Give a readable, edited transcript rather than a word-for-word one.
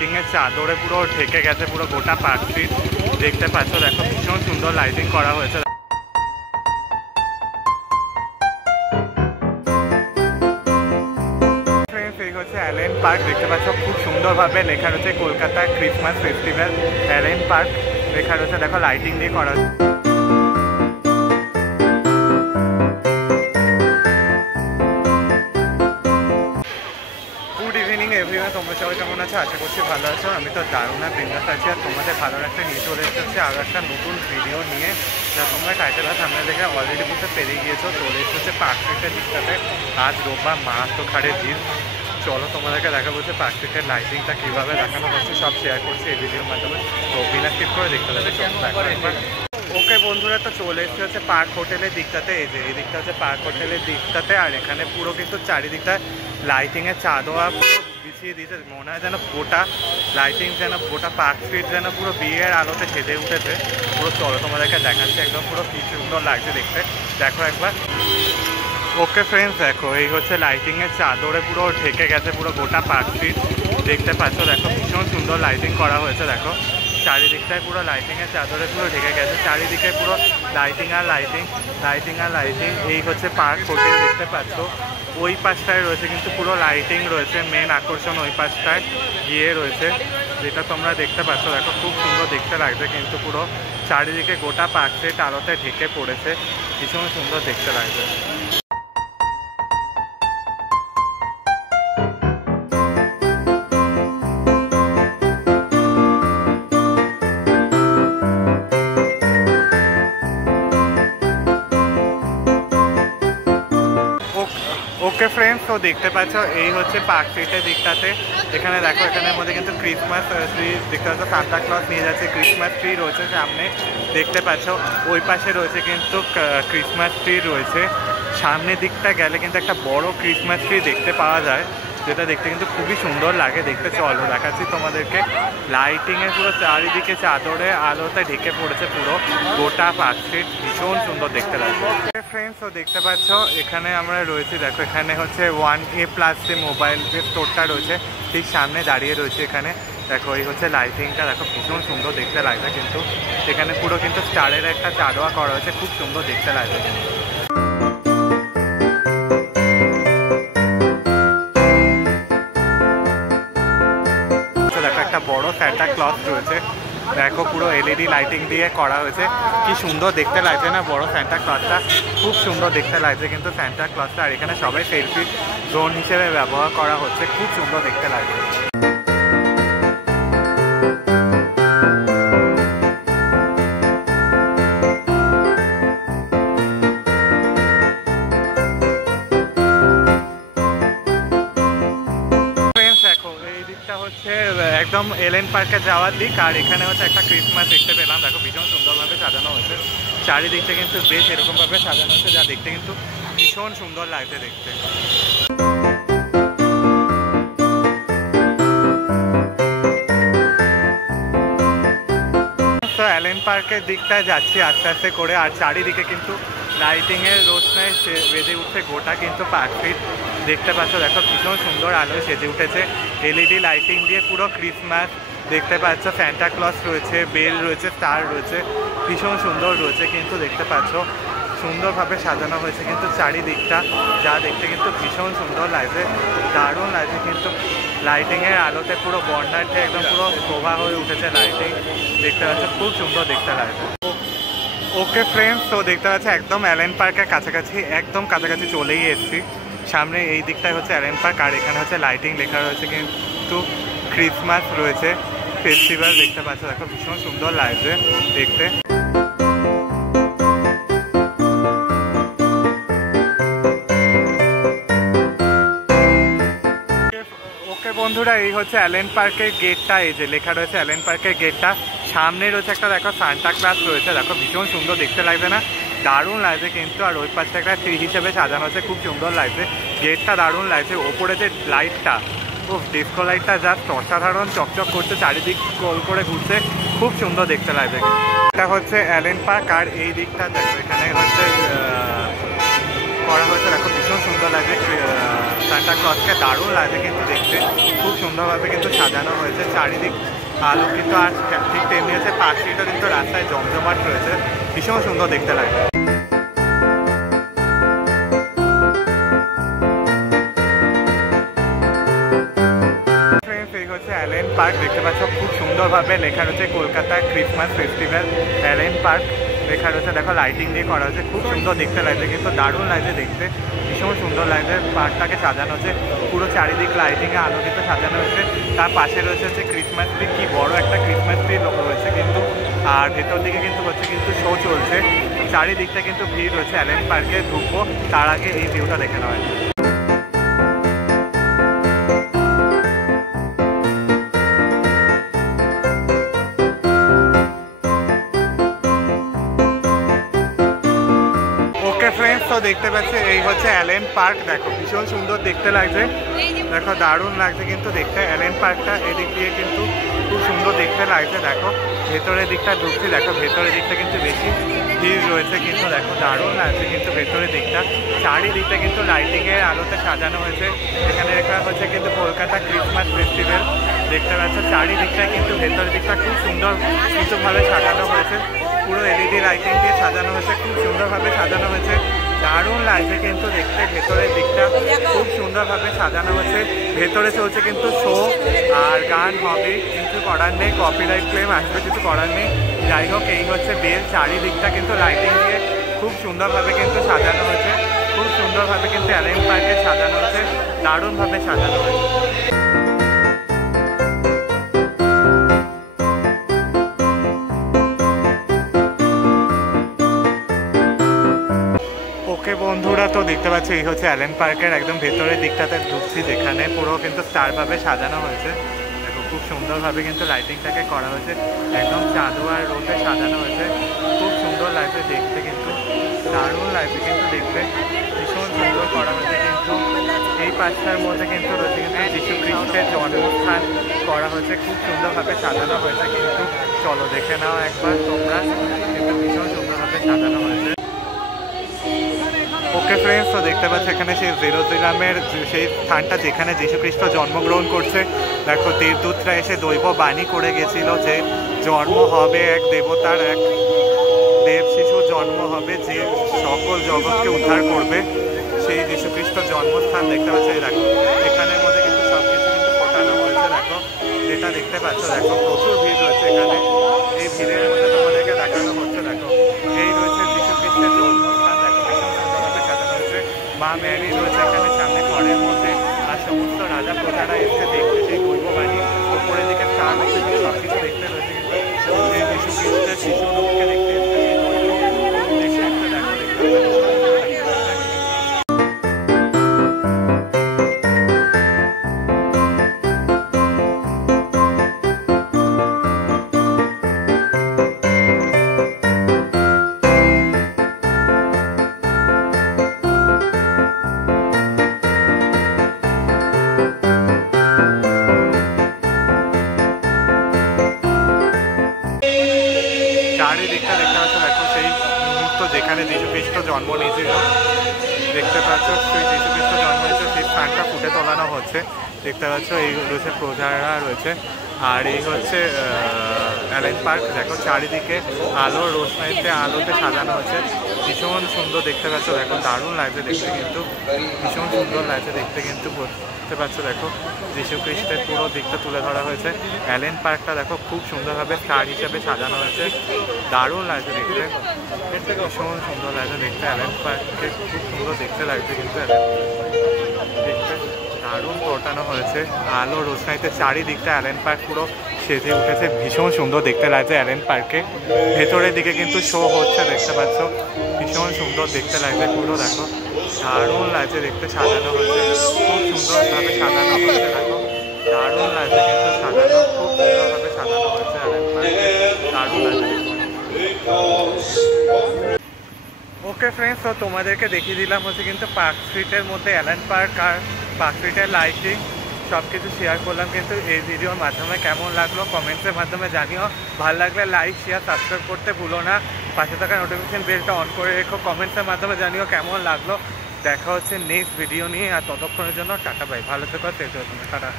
Lighting এর চাদরে পুরো ঢেকে গেছে পুরো গোটা পার্ক স্ট্রিট। দেখতে পাচ্ছ, দেখো ভীষণ সুন্দর লাইটিং করা হয়েছে। এই হচ্ছে অ্যালেন পার্ক, দেখতে পাচ্ছ খুব সুন্দরভাবে লেখা রয়েছে Kolkata Christmas festival Allen Park লেখা রয়েছে। দেখো লাইটিং দিয়ে করা হয়েছে। তোমরা সবাই কেমন আছো? আশা করছি ভালো আছো। আমি তো দারুণ বিন্দাস আছি, আর তোমাদের ভালো একটা নিয়ে চলে এসেছে আরও একটা নতুন ভিডিও নিয়ে, যা তোমরা টাইটেলের সামনে দেখে অলরেডি বুঝতে পেরে গিয়েছো। চলে এসেছে পার্ক স্ট্রিটের দিকটাতে। আজ রোববার মারাত্মক দিন। চলো তোমাদেরকে দেখা বলছে পার্ক স্ট্রিটের লাইটিংটা কীভাবে দেখানো হচ্ছে সব শেয়ার করছি এই ভিডিওর মাধ্যমে। তো বিনা স্কিপ করে দেখতে পাবে। ওকে বন্ধুরা, তো চলে এসেছে হচ্ছে পার্ক হোটেলের দিকটাতে। এই যে এই দিকটা হচ্ছে পার্ক হোটেলের দিকটাতে, আর এখানে পুরো কিন্তু চারিদিকটা লাইটিংয়ের চাঁদোয়া পুরো বিছিয়ে দিয়েছে। মনে হয় যেন গোটা লাইটিং যেন গোটা পার্ক স্ট্রিট যেন পুরো বিয়ের আলোতে সেজে উঠেছে পুরো। চলো তোমাদেরকে দেখাচ্ছি একদম পুরো কি সুন্দর লাগছে দেখতে, দেখো একবার। ওকে ফ্রেন্ডস, দেখো এই হচ্ছে লাইটিংয়ের চাদরে পুরো ঢেকে গেছে পুরো গোটা পার্ক স্ট্রিট। দেখতে পাচ্ছ, দেখো ভীষণ সুন্দর লাইটিং করা হয়েছে। দেখো চারিদিকটায় পুরো লাইটিংয়ের চাদরে পুরো ঢেকে গেছে, চারিদিকে পুরো লাইটিং আর লাইটিং, লাইটিং আর লাইটিং। এই হচ্ছে পার্ক হোটেল, দেখতে পাচ্ছ ওই পাশটায় রয়েছে কিন্তু পুরো লাইটিং রয়েছে। মেন আকর্ষণ ওই পাশটায় গিয়ে রয়েছে, যেটা তোমরা দেখতে পাচ্ছ। দেখো খুব সুন্দর দেখতে লাগছে কিন্তু পুরো চারিদিকে গোটা পার্ক স্ট্রিট আলোতে ঢেকে পড়েছে, ভীষণ সুন্দর দেখতে লাগছে। ওকে ফ্রেন্ডস, তো দেখতে পাচ্ছ এই হচ্ছে পার্ক স্ট্রিটের দিকটাতে। এখানে দেখো এখানের মধ্যে কিন্তু ক্রিসমাস ট্রি দেখতে পাচ্ছ, সান্তা ক্লজ নিয়ে যাচ্ছে। ক্রিসমাস ট্রি রয়েছে সামনে, দেখতে পাচ্ছ ওই পাশে রয়েছে কিন্তু ক্রিসমাস ট্রি রয়েছে। সামনের দিকটা গেলে কিন্তু একটা বড় ক্রিসমাস ট্রি দেখতে পাওয়া যায়, যেটা দেখতে কিন্তু খুবই সুন্দর লাগে দেখতে। চলো দেখাচ্ছি তোমাদেরকে। লাইটিংয়ের পুরো চারিদিকে চাদরে আলোতে ঢেকে পড়েছে পুরো গোটা পার্ক স্ট্রিট, ভীষণ সুন্দর দেখতে লাগবে। ফ্রেন্ডস, তো দেখতে পাচ্ছ এখানে আমরা রয়েছি। দেখো এখানে হচ্ছে 1A+ যে মোবাইল যে স্টোরটা রয়েছে ঠিক সামনে দাঁড়িয়ে রয়েছে। এখানে দেখো এই হচ্ছে লাইটিংটা, দেখো ভীষণ সুন্দর দেখতে লাগবে কিন্তু। এখানে পুরো কিন্তু স্টারের একটা চাঁদোয়া করা হয়েছে, খুব সুন্দর দেখতে লাগবে কিন্তু। দেখো একটা বড় সান্টা ক্লজ রয়েছে, দেখো পুরো LED লাইটিং দিয়ে করা হয়েছে। কি সুন্দর দেখতে লাগছে না বড় সান্টা ক্লজটা, খুব সুন্দর দেখতে লাগছে কিন্তু সান্টা ক্লজটা। আর এখানে সবাই সেলফি জোন হিসেবে ব্যবহার করা হচ্ছে, খুব সুন্দর দেখতে লাগছে। একদম এলেন পার্কে যাওয়ার দিক, আর এখানে হচ্ছে একটা ক্রিসমাস দেখতে পেলাম। দেখো ভীষণ সুন্দরভাবে সাজানো হয়েছে, চারিদিকটা কিন্তু বেশ এরকমভাবে সাজানো হয়েছে, যা দেখতে কিন্তু ভীষণ সুন্দর লাগছে দেখতে। তো অ্যালেন পার্কের দিকটায় যাচ্ছি আস্তে আস্তে করে, আর চারিদিকে কিন্তু লাইটিংয়ের রোশনায় বেজে উঠছে গোটা কিন্তু পার্ক স্ট্রিট। দেখতে পাচ্ছ, দেখো ভীষণ সুন্দর আলোয় সেজে উঠেছে LED লাইটিং দিয়ে পুরো ক্রিসমাস। দেখতে পাচ্ছ সান্টা ক্লজ রয়েছে, বেল রয়েছে, স্টার রয়েছে, ভীষণ সুন্দর রয়েছে কিন্তু। দেখতে পাচ্ছ সুন্দরভাবে সাজানো হয়েছে কিন্তু চারিদিকটা, যা দেখতে কিন্তু ভীষণ সুন্দর লাগছে, দারুণ লাগছে কিন্তু। লাইটিংয়ের আলোতে পুরো বর্ণাঢ্য একদম পুরো শোভা হয়ে উঠেছে লাইটিং, দেখতে পাচ্ছ খুব সুন্দর দেখতে লাগছে। ওকে ফ্রেন্ডস, তো দেখতে পাচ্ছি একদম অ্যালেন পার্কের কাছাকাছি, একদম কাছাকাছি চলেই এসেছি। সামনে এই দিকটায় হচ্ছে অ্যালেন পার্ক, আর এখানে হচ্ছে লাইটিং লেখা রয়েছে কিন্তু ক্রিসমাস রয়েছে ফেস্টিভ্যাল। দেখতে পাচ্ছ, দেখো ভীষণ সুন্দর লাগছে দেখতে। ওকে বন্ধুরা, এই হচ্ছে অ্যালেন পার্কের গেটটা। এই যে লেখা রয়েছে অ্যালেন পার্কের গেটটা, সামনে রয়েছে একটা দেখো সান্টা ক্লজ রয়েছে, দেখো ভীষণ সুন্দর দেখতে লাগছে না, দারুণ লাগছে কিন্তু। আর ওই পাশে একটা ট্রি হিসেবে সাজানো হচ্ছে, খুব সুন্দর লাগছে, গেটটা দারুণ লাগছে। ওপরে যে লাইটটা, ও ডিস্কো লাইটটা জাস্ট অসাধারণ চকচক করছে, চারিদিক গোল করে ঘুরছে, খুব সুন্দর দেখতে লাগছে। এটা হচ্ছে অ্যালেন পার্ক, আর এই দিকটা দেখো এখানে হচ্ছে করা হয়েছে পাচ্ছ দেখো ভীষণ সুন্দর লাগছে, সান্টা ক্লজকে দারুণ লাগছে কিন্তু দেখতে, খুব সুন্দরভাবে কিন্তু সাজানো হয়েছে, চারিদিক আলোকিত। আর ঠিক তেমনি হচ্ছে পার্ক স্ট্রিটও কিন্তু রাস্তায় জমজমাট রয়েছে, ভীষণ সুন্দর দেখতে লাগে। অ্যালেন পার্ক দেখতে পাচ্ছ, খুব সুন্দরভাবে লেখা রয়েছে Kolkata Christmas festival Allen Park লেখা রয়েছে, দেখো লাইটিং দিয়ে করা হয়েছে, খুব সুন্দর দেখতে লাগছে কিন্তু, দারুণ লাগছে দেখতে, ভীষণ সুন্দর লাগছে। পার্কটাকে সাজানো হচ্ছে পুরো চারিদিক লাইটিংয়ে আলোকিত সাজানো হয়েছে, তার পাশে রয়েছে হচ্ছে ক্রিসমাস ট্রি, কি বড় একটা ক্রিসমাস ট্রি রয়েছে কিন্তু। আর ভেতর দিকে কিন্তু হচ্ছে কিন্তু শো চলছে, চারিদিকটা কিন্তু ভিড় রয়েছে। অ্যালেন পার্কে ঢুকবো তার আগে এই ভিউটা দেখে নেওয়া হয়। ফ্রেন্ডস তো দেখতে পাচ্ছি এই হচ্ছে অ্যালেন পার্ক, দেখো ভীষণ সুন্দর দেখতে লাগছে, দেখো দারুণ লাগছে কিন্তু দেখতে অ্যালেন পার্কটা। এদিক দিয়ে কিন্তু খুব সুন্দর দেখতে লাগছে, দেখো ভেতরের দিকটা ঢুকছি, দেখো ভেতরের দিকটা কিন্তু বেশি ভিড় রয়েছে কিন্তু, দেখো দারুণ লাগছে কিন্তু ভেতরের দিকটা, চারিদিকটা কিন্তু লাইটিংয়ের আলোতে সাজানো হয়েছে। এখানে লেখা হচ্ছে কিন্তু কলকাতা ক্রিসমাস ফেস্টিভ্যাল, দেখতে পাচ্ছ চারিদিকটা কিন্তু ভেতরের দিকটা খুব সুন্দর কিন্তু ভাবে সাজানো হয়েছে, পুরো এলইডি লাইটিং দিয়ে সাজানো হয়েছে, খুব সুন্দরভাবে সাজানো হয়েছে, দারুণ লাগছে কিন্তু দেখতে। ভেতরের দিকটা খুব সুন্দরভাবে সাজানো হয়েছে, ভেতরে চলছে কিন্তু শো আর গান হবে, কিছু করার নেই, কপিরাইট ক্লেম আসবে, কিছু করার নেই। যাই হোক এই হচ্ছে বেল, চারিদিকটা কিন্তু লাইটিং দিয়ে খুব সুন্দরভাবে কিন্তু সাজানো হয়েছে, খুব সুন্দরভাবে কিন্তু অ্যালেন পার্কে সাজানো হয়েছে, দারুণভাবে সাজানো হয়েছে। বন্ধুরা তো দেখতে পাচ্ছি এই হচ্ছে অ্যালেন পার্কের একদম ভেতরের দিকটাতে ঢুকছি, যেখানে পুরো কিন্তু স্টারভাবে সাজানো হয়েছে, দেখো খুব সুন্দরভাবে কিন্তু লাইটিংটাকে করা হয়েছে, একদম চাঁদো আর রোদে সাজানো হয়েছে, খুব সুন্দর লাগছে দেখতে কিন্তু, দারুণ লাগছে কিন্তু দেখতে, ভীষণ সুন্দর করা হয়েছে কিন্তু। এই পাঁচটার মধ্যে কিন্তু রয়েছে কিন্তু যীশু খ্রিস্টের জন্মস্থান করা হয়েছে, খুব সুন্দরভাবে সাজানো হয়েছে কিন্তু, চলো দেখে নাও একবার তোমরা, কিন্তু ভীষণ সুন্দরভাবে সাজানো হয়েছে। ওকে ফ্রেন্ডস তো দেখতে পাচ্ছি এখানে সেই জেরুজালেমের সেই স্থানটা যেখানে যীশুখ্রিস্ট জন্মগ্রহণ করছে, দেখো দেবদূতরা এসে দৈব বাণী করে গেছিল যে জন্ম হবে এক দেবতার, এক দেব শিশু জন্ম হবে যে সকল জগৎকে উদ্ধার করবে, সেই যীশুখ্রিস্ট জন্মস্থান দেখতে পাচ্ছি। দেখো এখানের মধ্যে কিন্তু সব কিছু কিন্তু ফোটানো হয়েছে, দেখো যেটা দেখতে পাচ্ছ, দেখো প্রচুর ভিড় রয়েছে এখানে, এই ভিড়ের মধ্যে তোমাদেরকে দেখানো হচ্ছে, দেখো এই রয়েছে যীশুখ্রিস্টের জন্মস্থান, দেখো মা ম্যারি রয়েছে এখানে সামনে ঘরের মধ্যে, আর সমস্ত রাজা প্রজারা এসে দেখতে সেই দৈববাণী, উপরের দিকে স্থান হচ্ছে সব কিছু দেখতে রয়েছে কিন্তু, সেই যীশু খ্রিস্টের শিশু রূপকে দেখতে এসছে, চারিদিকটা দেখতে পাচ্ছ, দেখো সেই মুহূর্ত যেখানে যীশুখ্রিস্ট জন্ম নিয়েছিল, দেখতে পাচ্ছ সেই যীশুখ্রিস্ট জন্ম নিয়েছে সেই স্থানটা ফুটে তোলানো হচ্ছে, দেখতে পাচ্ছ এই রয়েছে প্রজারা রয়েছে। আর এই হচ্ছে অ্যালেন পার্ক, দেখো চারিদিকে আলো রোশনাইতে আলোতে সাজানো হচ্ছে, ভীষণ সুন্দর দেখতে পাচ্ছ, দেখো দারুণ লাগছে দেখতে কিন্তু, ভীষণ সুন্দর লাগছে দেখতে কিন্তু, বুঝতে পারছো দেখো যীশুখ্রিস্টের পুরো দিকটা তুলে ধরা হয়েছে। অ্যালেন পার্কটা দেখো খুব সুন্দরভাবে স্টার হিসেবে সাজানো হয়েছে, দারুণ লাগছে দেখতে, ভীষণ সুন্দর লাগছে দেখতে, অ্যালেন পার্ককে খুব সুন্দর দেখতে লাগছে কিন্তু, দেখতে দারুণ ফোটানো হয়েছে, আলো রোশনাইতে চারিদিকটা অ্যালেন পার্ক পুরো সেজে উঠেছে, ভীষণ সুন্দর দেখতে লাগছে অ্যালেন পার্কে। ভেতরের দিকে কিন্তু শো হচ্ছে দেখতে পাচ্ছ, ভীষণ সুন্দর দেখতে লাগছে পুরো, দেখো দারুণ লাগছে দেখতে, সাজানো হচ্ছে খুব সুন্দরভাবে সাজানো হচ্ছে, দেখো দারুণ লাগছে কিন্তু সাজানো, খুব সুন্দরভাবে সাজানো হচ্ছে অ্যালেন পার্কে, দারুণ লাগছে। ওকে ফ্রেন্ডস তো তোমাদেরকে দেখিয়ে দিলাম হচ্ছে কিন্তু পার্ক স্ট্রিটের মধ্যে অ্যালেন পার্ক আর পার্ক স্ট্রিটের লাইটিং সব কিছু শেয়ার করলাম কিন্তু এই ভিডিওর মাধ্যমে। কেমন লাগলো কমেন্টসের মাধ্যমে জানিও, ভালো লাগলে লাইক শেয়ার সাবস্ক্রাইব করতে ভুলো না, পাশে থাকা নোটিফিকেশন বেলটা অন করে রেখো, কমেন্টসের মাধ্যমে জানিও কেমন লাগলো। দেখা হচ্ছে নেক্সট ভিডিও নিয়ে, আর ততক্ষণের জন্য টাটা বাই, ভালো থেকো, টাটা।